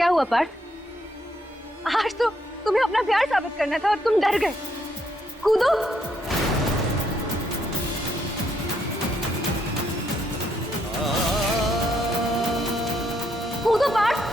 क्या हुआ पार्थ? आज तो तुम्हें अपना प्यार साबित करना था और तुम डर गए। कूदो। कूदो Parth.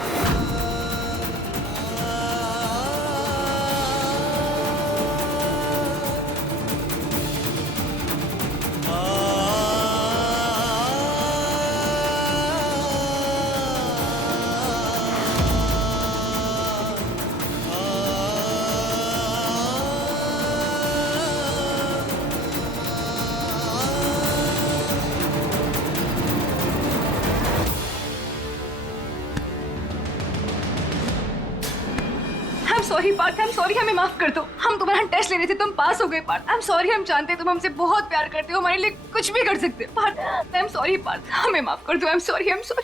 Sorry Parth, I am sorry, हमें माफ कर दो। हम तुम्हारा टेस्ट ले रहे थे, तुम पास हो गए पार्थ। आई एम सॉरी, हम जानते हैं तुम हमसे बहुत प्यार करते हो, हमारे लिए कुछ भी कर सकते हो Parth. I am sorry Parth, हमें माफ कर दो। I am sorry, I am sorry.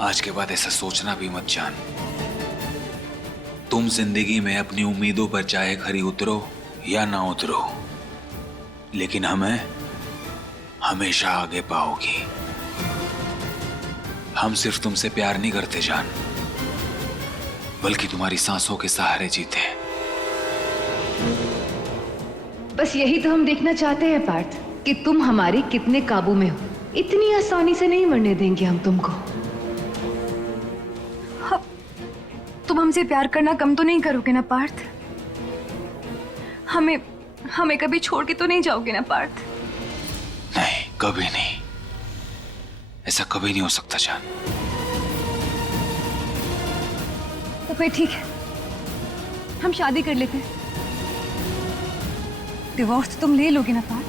आज के बाद ऐसा सोचना भी मत जान। तुम जिंदगी में अपनी उम्मीदों पर चाहे खरी उतरो या ना उतरो, लेकिन हमें हमेशा आगे पाओगी। हम सिर्फ तुमसे प्यार नहीं करते जान, बल्कि तुम्हारी सांसों के सहारे जीते हैं। बस यही तो हम देखना चाहते हैं पार्थ, कि तुम हमारे कितने काबू में हो। इतनी आसानी से नहीं मरने देंगे हम तुमको। तुम हमसे प्यार करना कम तो नहीं करोगे ना पार्थ? हमें कभी छोड़ के तो नहीं जाओगे ना पार्थ? नहीं, कभी नहीं। ऐसा कभी नहीं हो सकता जान। तो फिर ठीक है, हम शादी कर लेते हैं। डिवोर्स तो तुम ले लोगे ना पार्थ?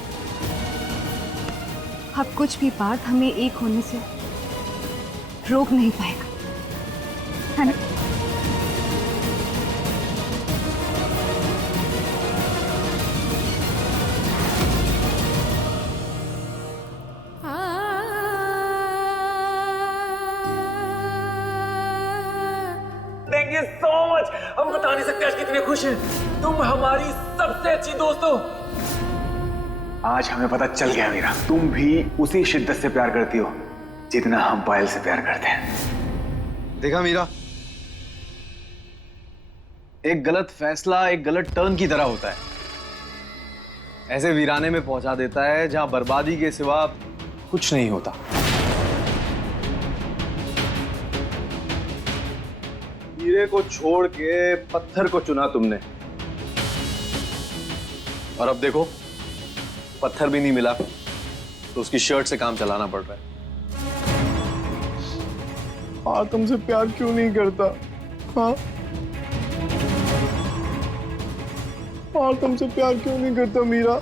अब कुछ भी पार्थ हमें एक होने से रोक नहीं पाएगा, है ना? Thank you so much. हम बता नहीं सकते आज कितने खुश हैं। तुम हमारी सबसे अच्छी दोस्त हो। आज हमें पता चल गया मीरा, तुम भी उसी शिद्दत से प्यार करती हो जितना हम पायल से प्यार करते हैं। देखा मीरा, एक गलत फैसला एक गलत टर्न की तरह होता है। ऐसे वीराने में पहुंचा देता है जहां बर्बादी के सिवा कुछ नहीं होता। हीरे को छोड़ के पत्थर को चुना तुमने, और अब देखो पत्थर भी नहीं मिला तो उसकी शर्ट से काम चलाना पड़ रहा है। हाँ, तुमसे प्यार क्यों नहीं करता? हाँ, और तुमसे प्यार क्यों नहीं करता मीरा?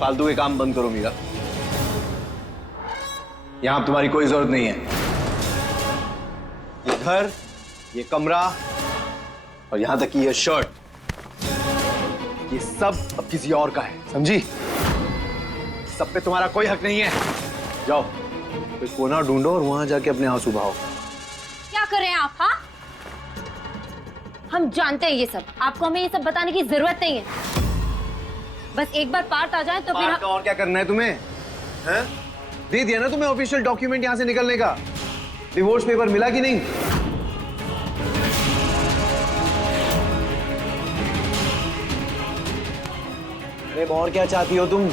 फालतू के काम बंद करो मीरा, यहां अब तुम्हारी कोई जरूरत नहीं है। ये घर, ये कमरा और यहां तक कि ये शर्ट, ये सब अब किसी और का है, समझी? सब पे तुम्हारा कोई हक नहीं है। जाओ कोई कोना ढूंढो और वहां जाके अपने आंसू बहाओ। क्या कर रहे हैं आप? हाँ, हम जानते हैं ये सब, आपको हमें ये सब बताने की जरूरत नहीं है। बस एक बार पार्थ आ जाए तो फिर पार्थ का और क्या करना है तुम्हें? हैं? दे दिया ना तुम्हें ऑफिशियल डॉक्यूमेंट यहां से निकलने का। डिवोर्स पेपर मिला कि नहीं? अरे और क्या चाहती हो तुम?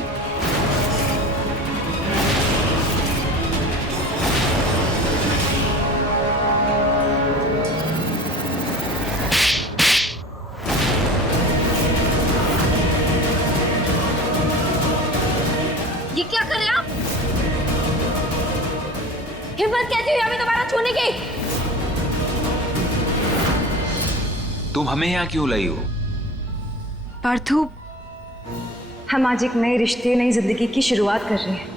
ये क्या कर रहे हैं आप? हिम्मत कैसी हुई हमें दोबारा छूने की? तुम हमें यहाँ क्यों लाई हो? पार्थू, हम आज एक नए रिश्ते, नई जिंदगी की शुरुआत कर रहे हैं।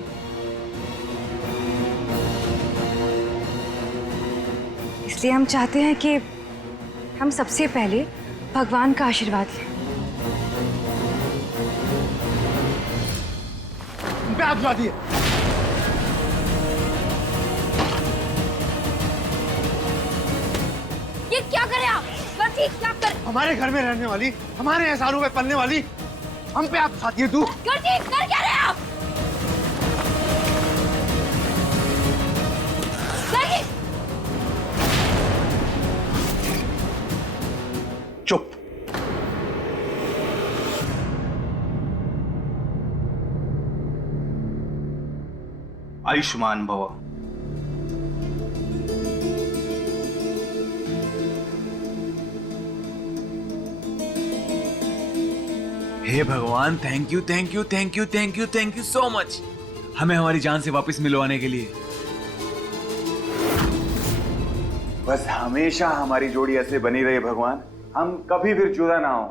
इसलिए हम चाहते हैं कि हम सबसे पहले भगवान का आशीर्वाद लें। बैग ला दिए। ये क्या करे आप? गर्जी क्या कर? हमारे घर में रहने वाली, हमारे एहसानों में पलने वाली, हम पे आप खाती है तू? गर्जी कर क्या रहे आप? गर्जी चुप। आयुष्मान भव। हे भगवान, thank you thank you thank you thank you thank you so much हमें हमारी जान से वापस मिलवाने के लिए। बस हमेशा हमारी जोड़ी ऐसे बनी रहे भगवान, हम कभी भी जुदा ना हो।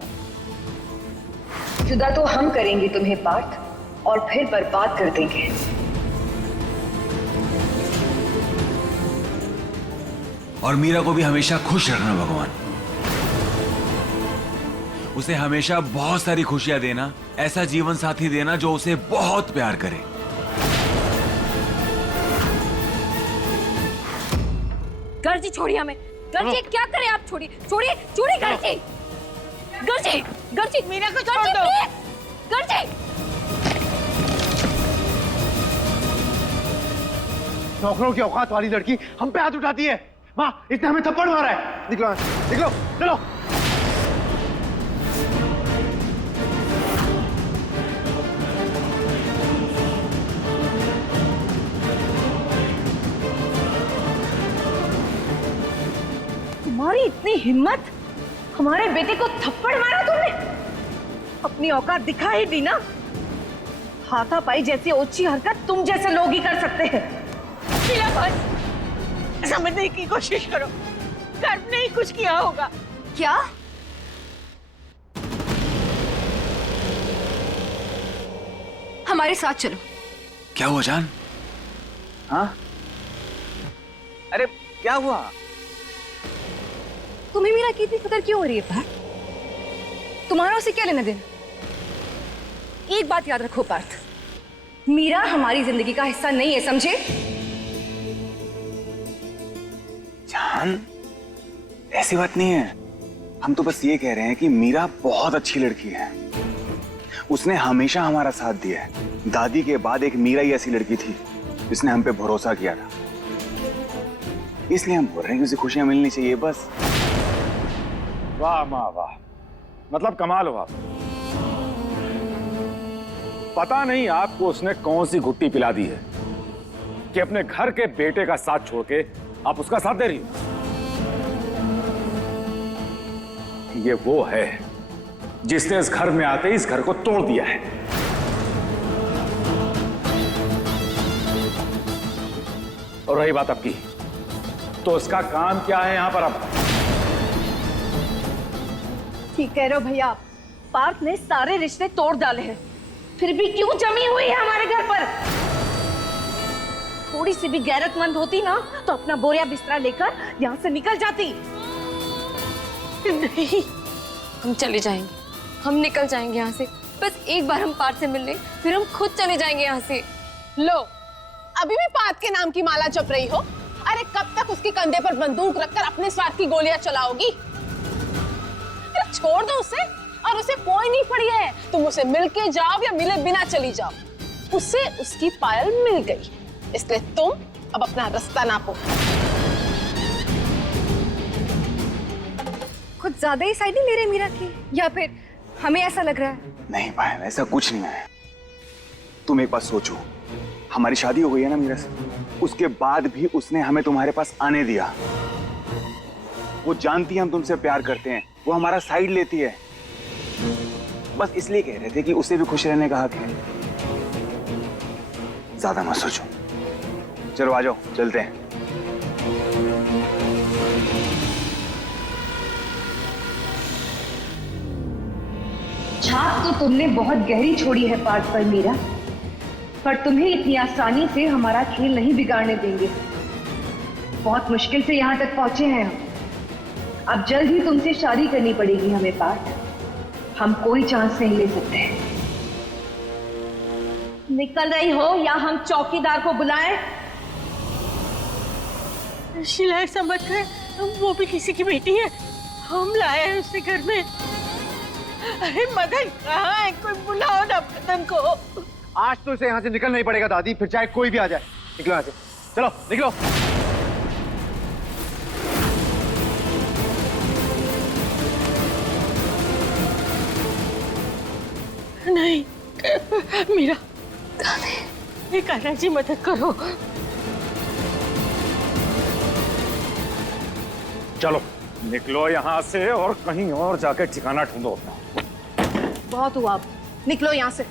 जुदा तो हम करेंगे तुम्हें पार्थ, और फिर बर्बाद कर देंगे। और मीरा को भी हमेशा खुश रखना भगवान, उसे हमेशा बहुत सारी खुशियां देना, ऐसा जीवन साथी देना जो उसे बहुत प्यार करे। गर्जी छोड़िए हमें। गर्जी क्या करे आप? छोड़िए छोड़िए छोड़िए गर्जी। गर्जी गर्जी मीरा को छोड़ दो। गर्जी नौकरों की औकात वाली लड़की हम पे हाथ उठाती है। माँ, इसने हमें थप्पड़ मारा है। निकलो निकलो चलो। तुम्हारी इतनी हिम्मत, हमारे बेटे को थप्पड़ मारा तुमने? अपनी औकात दिखा ही दी ना। हाथापाई जैसी ओछी हरकत तुम जैसे लोग ही कर सकते हैं। बस समझने की कोशिश करो, कर्म ने ही कुछ किया होगा। क्या? हमारे साथ चलो। क्या हुआ जान? हाँ? अरे क्या हुआ? तुम्हें मीरा की इतनी फिक्र क्यों हो रही है पार्थ? तुम्हारा उसे क्या लेना देना? एक बात याद रखो पार्थ, मीरा हमारी जिंदगी का हिस्सा नहीं है, समझे? जान, ऐसी बात नहीं है। हम तो बस ये कह रहे हैं कि मीरा बहुत अच्छी लड़की है। उसने हमेशा हमारा साथ दिया है। दादी के बाद एक मीरा ही ऐसी लड़की थी जिसने हम पे भरोसा किया था। इसलिए हम बोल रहे हैं कि उसे खुशियां मिलनी चाहिए बस। वाह माँ वाह, मतलब कमाल हो आप। पता नहीं आपको उसने कौन सी घुट्टी पिला दी है कि अपने घर के बेटे का साथ छोड़ के आप उसका साथ दे रही हो। ये वो है जिसने इस घर में आते ही इस घर को तोड़ दिया है। और रही बात आपकी, तो उसका काम क्या है यहां पर? अब ठीक कह रहे हो भैया, पार्थ ने सारे रिश्ते तोड़ डाले हैं, फिर भी क्यों जमी हुई है हमारे घर पर? थोड़ी सी भी गैरतमंद होती ना तो अपना बोरिया बिस्तरा लेकर यहाँ से निकल जाती। नहीं, हम चले जाएंगे, हम निकल जाएंगे यहाँ से। बस एक बार हम पार्थ से मिल लें, फिर हम खुद चले जाएंगे यहाँ से। लो, अभी भी पार्थ के नाम की माला जप रही हो? अरे कब तक उसके कंधे पर बंदूक रखकर अपने स्वार्थ की गोलियां चलाओगी? अरे छोड़ दो उसे, और उसे कोई नहीं पड़ी है। तुम उसे मिलके जाओ या मिले बिना चली जाओ, उसे उसकी पायल मिल गई, इसलिए तुम अब अपना रास्ता नापो। कुछ ज्यादा ही साइड नहीं ले रहे मीरा की, या फिर हमें ऐसा लग रहा है? नहीं पायल, ऐसा कुछ नहीं है। तुम एक बात सोचो, हमारी शादी हो गई है ना मीरा से, उसके बाद भी उसने हमें तुम्हारे पास आने दिया। वो जानती है हम तुमसे प्यार करते हैं, वो हमारा साइड लेती है। बस इसलिए कह रहे थे कि उसे भी खुश रहने का हक है। ज्यादा मत सोचो, चलो आ जाओ, चलते हैं। छाप तो तुमने बहुत गहरी छोड़ी है पार्थ पर मीरा, पर तुम्हें इतनी आसानी से हमारा खेल नहीं बिगाड़ने देंगे। बहुत मुश्किल से यहाँ तक पहुंचे हैं हम। अब जल्द ही तुमसे शादी करनी पड़ेगी हमें पार्थ, हम कोई चांस नहीं ले सकते। निकल रही हो या हम चौकीदार को बुलाएं? शीला, ऐसा मत कर। वो भी किसी की बेटी है, हम लाए हैं उसे घर में। अरे मदन कहाँ है? कोई बुलाओ ना मदन को। आज तो इसे यहाँ से निकलना ही पड़ेगा दादी, फिर चाहे कोई भी आ जाए। निकलो यहाँ से, चलो निकलो। नहीं मीरा, ये कान्हा जी मदद करो। चलो निकलो यहाँ से और कहीं और जाके ठिकाना ढूंढो अपना। बहुत हुआ, अब निकलो यहाँ से।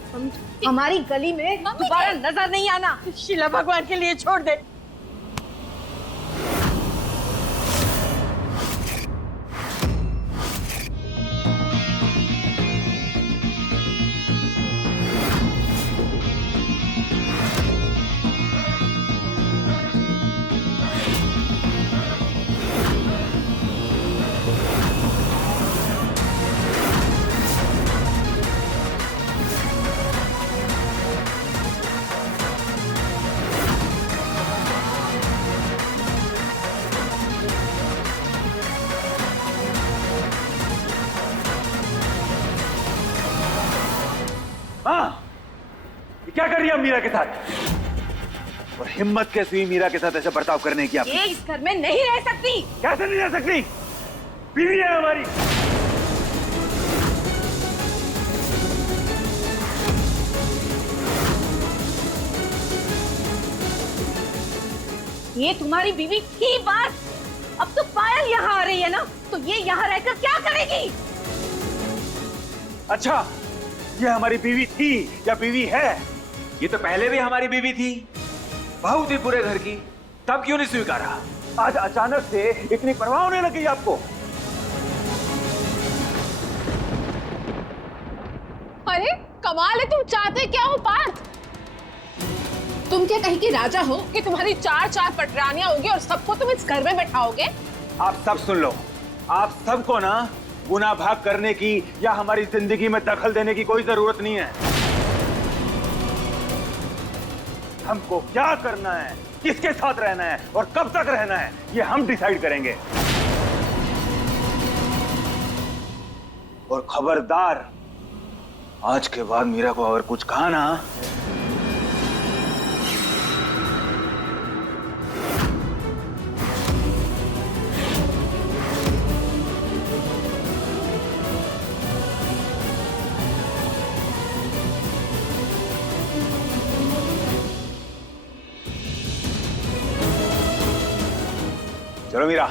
हमारी गली में दोबारा नजर नहीं आना। शीला भगवान के लिए छोड़ दे। हाँ, ये क्या कर रही है मीरा के साथ? और हिम्मत कैसी हुई मीरा के साथ ऐसा बर्ताव करने की आपकी? ये इस घर में नहीं रह सकती। कैसे नहीं रह सकती? बीवी है हमारी। ये तुम्हारी बीवी थी बात, अब तो पायल यहाँ आ रही है ना, तो ये यहाँ रहकर क्या करेगी? अच्छा, ये हमारी बीवी थी या बीवी है? ये तो पहले भी हमारी बीवी थी, बहू थी पूरे घर की, तब क्यों नहीं स्वीकारा? आज अचानक से इतनी परवाह होने लगी आपको? अरे कमाल है, तुम चाहते क्या हो पार्थ? तुम क्या कहीं के राजा हो कि तुम्हारी चार चार पटरानियां होगी और सबको तुम इस घर में बैठाओगे? आप सब सुन लो, आप सबको ना गुनाह भाग करने की या हमारी जिंदगी में दखल देने की कोई जरूरत नहीं है। हमको क्या करना है, किसके साथ रहना है और कब तक रहना है, ये हम डिसाइड करेंगे। और खबरदार, आज के बाद मीरा को अगर कुछ कहा ना, चलो मीरा।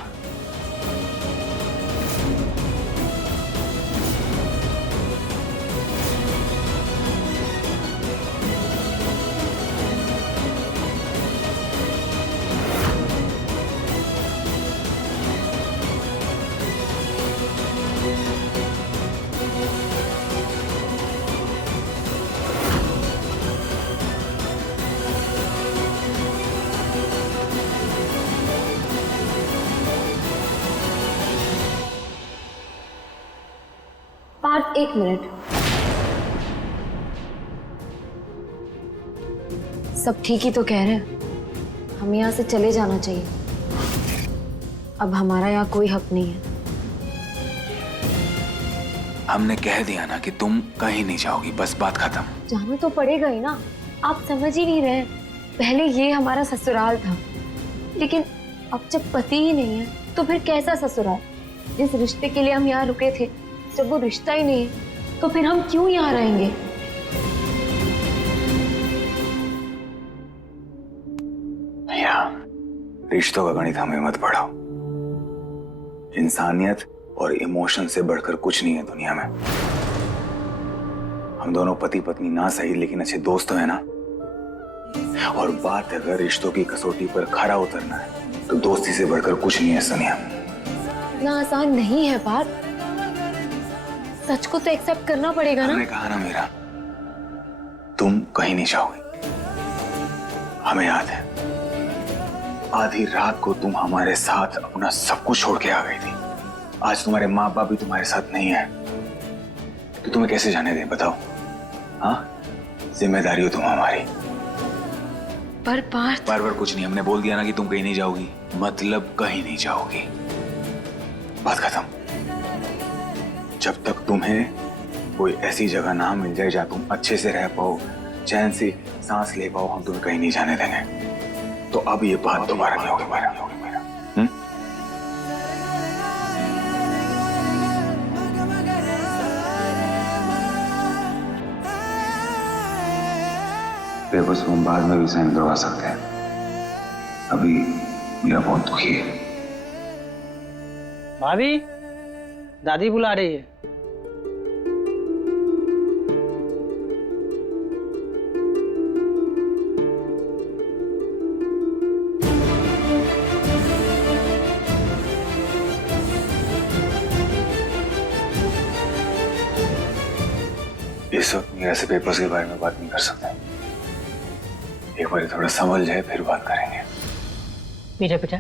पार्थ, एक मिनट। सब ठीक ही तो कह रहे हैं, हमें यहाँ से चले जाना चाहिए। अब हमारा यहाँ कोई हक नहीं है। हमने कह दिया ना कि तुम कहीं नहीं जाओगी, बस बात खत्म। जाना तो पड़ेगा ही ना, आप समझ ही नहीं रहे। पहले ये हमारा ससुराल था, लेकिन अब जब पति ही नहीं है तो फिर कैसा ससुराल? जिस रिश्ते के लिए हम यहाँ रुके थे, जब वो रिश्ता ही नहीं है तो फिर हम क्यों यहाँ रहेंगे? भैया, रिश्तों का गणित हमें मत पढ़ाओ। इंसानियत और इमोशन से बढ़कर कुछ नहीं है दुनिया में। हम दोनों पति पत्नी ना सही, लेकिन अच्छे दोस्त हैं ना। और बात अगर रिश्तों की कसौटी पर खरा उतरना है तो दोस्ती से बढ़कर कुछ नहीं है सनिया। इतना आसान नहीं है पार्थ, सच को तो एक्सेप्ट करना पड़ेगा ना। हमने कहा ना मीरा, तुम कहीं नहीं जाओगी। हमें याद है, आधी रात को तुम हमारे साथ अपना सब कुछ छोड़ के आ गई थी। आज तुम्हारे माँ बाप भी तुम्हारे साथ नहीं है, तो तुम्हें कैसे जाने दें बताओ? हाँ, जिम्मेदारी हो तुम हमारी। पर पार्थ, बार बार कुछ नहीं, हमने बोल दिया ना कि तुम कहीं नहीं जाओगी, मतलब कहीं नहीं जाओगी। बात खत्म। जब तक तुम्हें कोई ऐसी जगह ना मिल जाए जहां तुम अच्छे से रह पाओ, चैन से सांस ले पाओ, हम तुम्हें कहीं नहीं जाने देंगे। तो अब ये बात दोबारा नहीं होगी मेरा। पेपर्स को हम बाद में भी साइन करवा सकते हैं। अभी मेरा बहुत दुखी है। भाभी, दादी बुला रही है। इस वक्त मेरे से पेपर्स के बारे में बात नहीं कर सकते। एक बार थोड़ा संभल जाए फिर बात करेंगे। मेरा बेटा,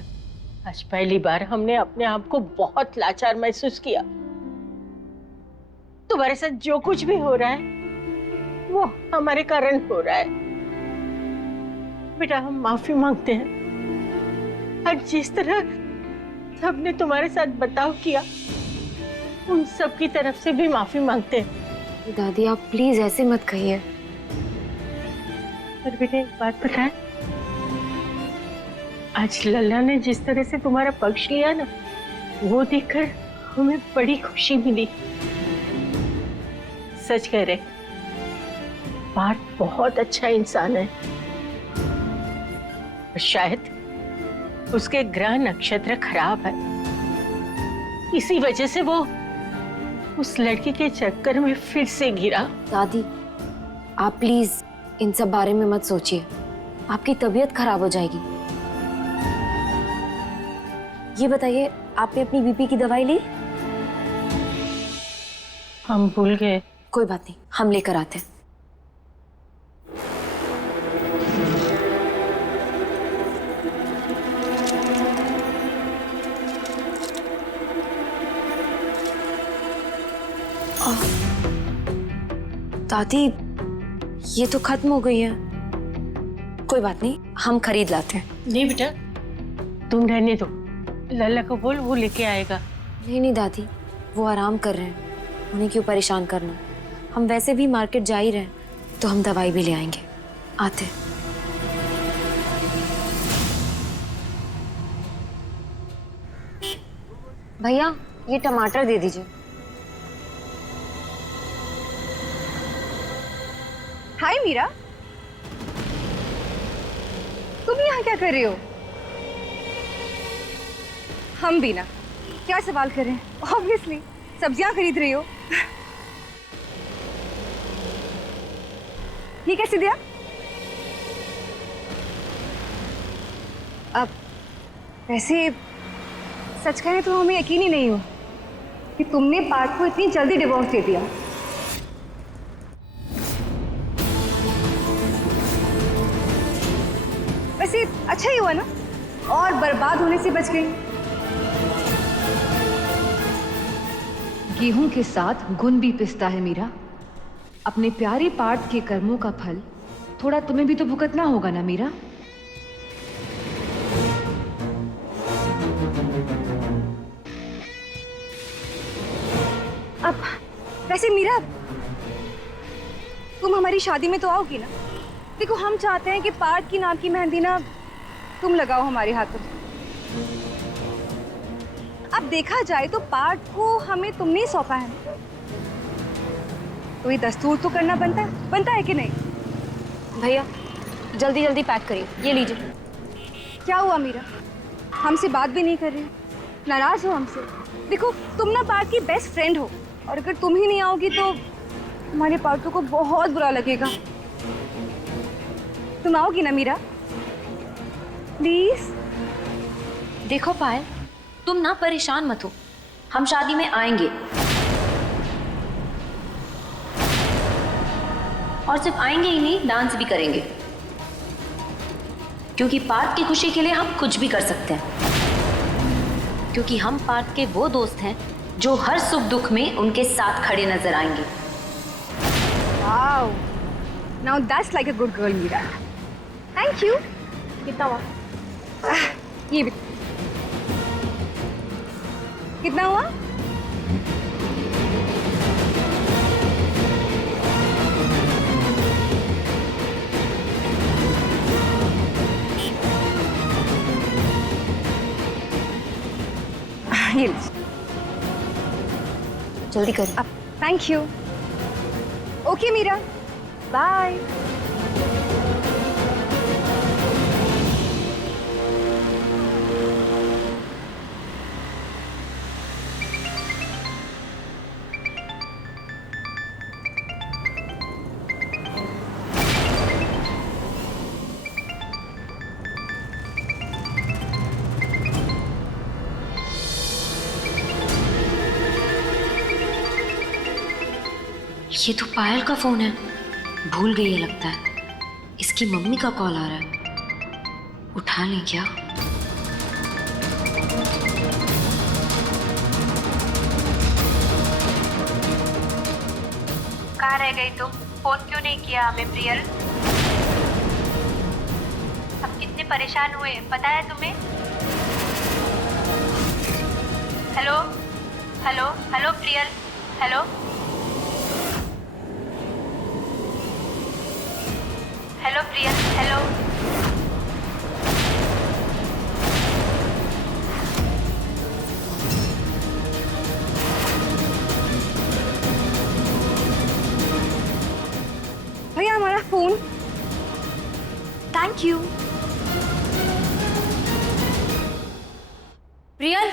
आज पहली बार हमने अपने आप को बहुत लाचार महसूस किया। तुम्हारे साथ जो कुछ भी हो रहा है वो हमारे कारण हो रहा है। बेटा, हम माफी मांगते हैं। और जिस तरह सबने तुम्हारे साथ बर्ताव किया, उन सब की तरफ से भी माफी मांगते हैं। दादी, आप प्लीज ऐसे मत कहिए। पर बेटा, एक बात बताएं, आज लल्ला ने जिस तरह से तुम्हारा पक्ष लिया ना, वो देखकर हमें बड़ी खुशी मिली। सच कह रहे, पार्थ बहुत अच्छा इंसान है। और शायद उसके ग्रह नक्षत्र खराब है, इसी वजह से वो उस लड़की के चक्कर में फिर से गिरा। दादी, आप प्लीज इन सब बारे में मत सोचिए, आपकी तबीयत खराब हो जाएगी। ये बताइए, आपने अपनी बीपी की दवाई ली? हम भूल गए। कोई बात नहीं, हम लेकर आते हैं। दादी, ये तो खत्म हो गई है। कोई बात नहीं, हम खरीद लाते हैं। नहीं बेटा, तुम रहने दो। लल्ला को बोल, वो लेके आएगा। नहीं नहीं दादी, वो आराम कर रहे हैं, उन्हें क्यों परेशान करना। हम वैसे भी मार्केट जा ही रहे हैं, तो हम दवाई भी ले आएंगे। आते हैं। भैया, ये टमाटर दे दीजिए। हाय मीरा, तुम यहाँ क्या कर रही हो? हम भी ना, क्या सवाल कर रहे हैं? ऑब्वियसली सब्जियां खरीद रही हो। ये कैसे दिया? अब वैसे सच कहें तो हमें यकीन ही नहीं हुआ कि तुमने पार्थ को इतनी जल्दी डिवोर्स दे दिया। वैसे अच्छा ही हुआ ना, और बर्बाद होने से बच गई। गेहूं के साथ गुण भी पिसता है मीरा। अपने प्यारे पार्थ के कर्मों का फल थोड़ा तुम्हें भी तो भुगतना होगा ना मीरा। अब वैसे मीरा, तुम हमारी शादी में तो आओगी ना? देखो, हम चाहते हैं कि पार्थ की नाम की मेहंदी ना तुम लगाओ हमारे हाथों। अब देखा जाए तो पार्थ को हमें तुमने सौंपा है, तो ये दस्तूर तो करना बनता है कि नहीं? भैया, जल्दी जल्दी पैक करिए। ये लीजिए। क्या हुआ मीरा, हमसे बात भी नहीं कर रही? नाराज हो हमसे? देखो, तुम ना पार्थ की बेस्ट फ्रेंड हो, और अगर तुम ही नहीं आओगी तो हमारे पार्थो को बहुत बुरा लगेगा। तुम आओगी ना मीरा? प्लीज। देखो पायल, तुम ना परेशान मत हो, हम शादी में आएंगे। और सिर्फ आएंगे ही नहीं, डांस भी करेंगे, क्योंकि पार्थ की खुशी के लिए हम कुछ भी कर सकते हैं। क्योंकि हम पार्थ के वो दोस्त हैं जो हर सुख दुख में उनके साथ खड़े नजर आएंगे। Wow, now that's like a good girl, Meera. Thank you। कितना हुआ? ये भी। कितना हुआ? ये लीजिए। जल्दी करो। अब thank you. Okay Meera, bye. ये तो पायल का फोन है। भूल गई है लगता है। इसकी मम्मी का कॉल आ रहा है। उठा लें क्या? कहाँ रह गई तुम? फोन क्यों नहीं किया हमें प्रियल? हम कितने परेशान हुए पता है तुम्हें? Hello hello hello Priyal, hello hello Priyal, hello. भैया हमारा फोन। Thank you. प्रियल